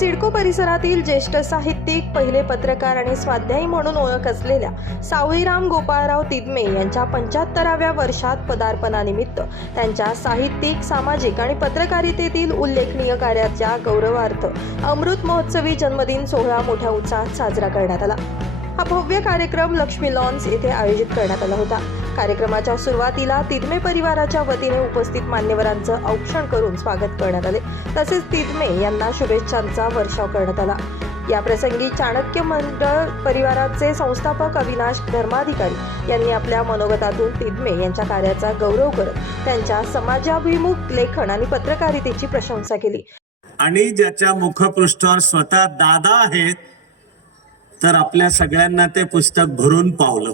सिडको परिसरातील ज्येष्ठ साहित्यिक, पहिले पत्रकार आणि स्वाध्यायी म्हणून ओळख असलेल्या सावळीराम गोपाळराव तिदमे यांच्या 75व्या वर्षात पदार्पणानिमित्त त्यांच्या साहित्यिक, सामाजिक आणि पत्रकारितेतील उल्लेखनीय कार्याच्या गौरवार्थ अमृत महोत्सवी जन्मदिन सोहळा मोठ्या उत्साहात साजरा करण्यात आला। हा भव्य कार्यक्रम लक्ष्मी लॉन्स येथे आयोजित करण्यात आला होता। कार्यक्रमाच्या सुरुवातीला तिदमे परिवाराच्या वतीने उपस्थित मान्यवरांचं औक्षण करून स्वागत करण्यात आले। तसेच तिदमे यांना शुभेच्छांचा वर्षाव करण्यात आला। या प्रसंगी चाणक्य मंडळ परिवाराचे संस्थापक अविनाश धर्माधिकारी यांनी आपल्या मनोगतातून तिदमे यांच्या कार्याचा गौरव करत त्यांच्या समाजाभिमुख लेखन आणि पत्रकारितेची प्रशंसा केली। आणि ज्याच्या मुखपृष्ठावर स्वतः दादा आहेत, तर आपल्या सगळ्यांना ते पुस्तक भरून पावलं।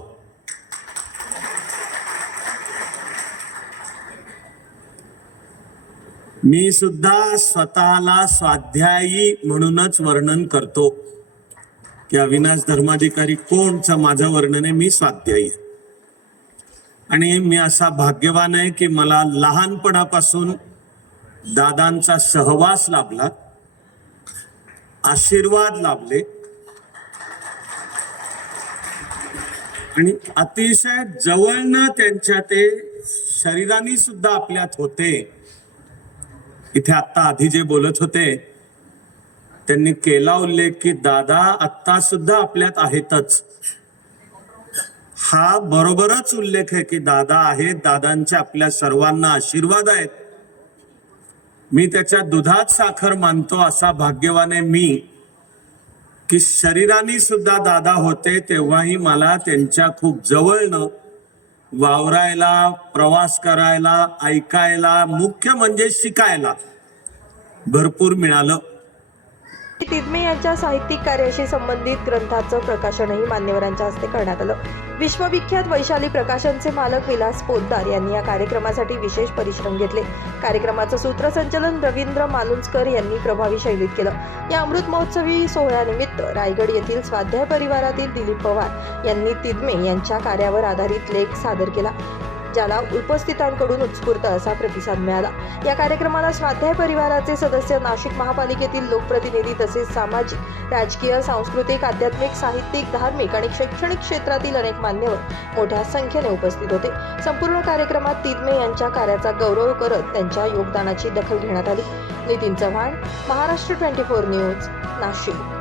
मी सुद्धा स्वतःला स्वाध्यायी म्हणूनच वर्णन करतो की अविनाश धर्माधिकारी कोणचं माझं वर्णन आहे, मी स्वाध्यायी। आणि मी असा भाग्यवान आहे की मला लहानपणापासून दादांचा सहवास लाभला, आशीर्वाद लाभले आणि अतिशय जवळनं त्यांच्या ते शरीराने सुद्धा आपल्यात होते। इथे आता आधी जे बोलत होते त्यांनी केला उल्लेख की दादा आत्ता सुद्धा आपल्यात आहेतच। हा बरोबरच उल्लेख आहे की दादा आहेत, दादांचे आपल्या सर्वांना आशीर्वाद आहेत। मी त्याच्या दुधात साखर मानतो असा भाग्यवान आहे मी की शरीराने सुद्धा दादा होते, तेव्हाही मला त्यांच्या खूप जवळनं वावरायला, प्रवास करायला, ऐकायला, मुख्य म्हणजे शिकायला भरपूर मिळालं। तिदमे यांच्या साहित्यिक कार्याशी संबंधित ग्रंथाचं प्रकाशनही मान्यवरांच्या हस्ते करण्यात आलं। विश्वविख्यात वैशाली प्रकाशनचे मालक विलास पोद्दार यांनी या कार्यक्रमासाठी विशेष परिश्रम घेतले। कार्यक्रमाचं सूत्रसंचालन रवींद्र मालुंजकर यांनी प्रभावी शैलीत केलं। या अमृत महोत्सवी सोहळ्यानिमित्त रायगड येथील स्वाध्याय परिवारातील दिलीप पवार यांनी तिदमे यांच्या कार्यावर आधारित लेख सादर केला, ज्याला उपस्थितांकडून उत्स्फूर्त असा प्रतिसाद मिळाला। या कार्यक्रमाला स्वाध्याय परिवाराचे सदस्य, नाशिक महापालिकेतील लोकप्रतिनिधी तसेच सामाजिक, राजकीय, सांस्कृतिक, आध्यात्मिक, साहित्यिक, धार्मिक आणि शैक्षणिक क्षेत्रातील अनेक मान्यवर मोठ्या संख्येने उपस्थित होते। संपूर्ण कार्यक्रमात तिदमे यांच्या कार्याचा गौरव करत त्यांच्या योगदानाची दखल घेण्यात आली। नितीन चव्हाण, महाराष्ट्र 24 न्यूज, नाशिक।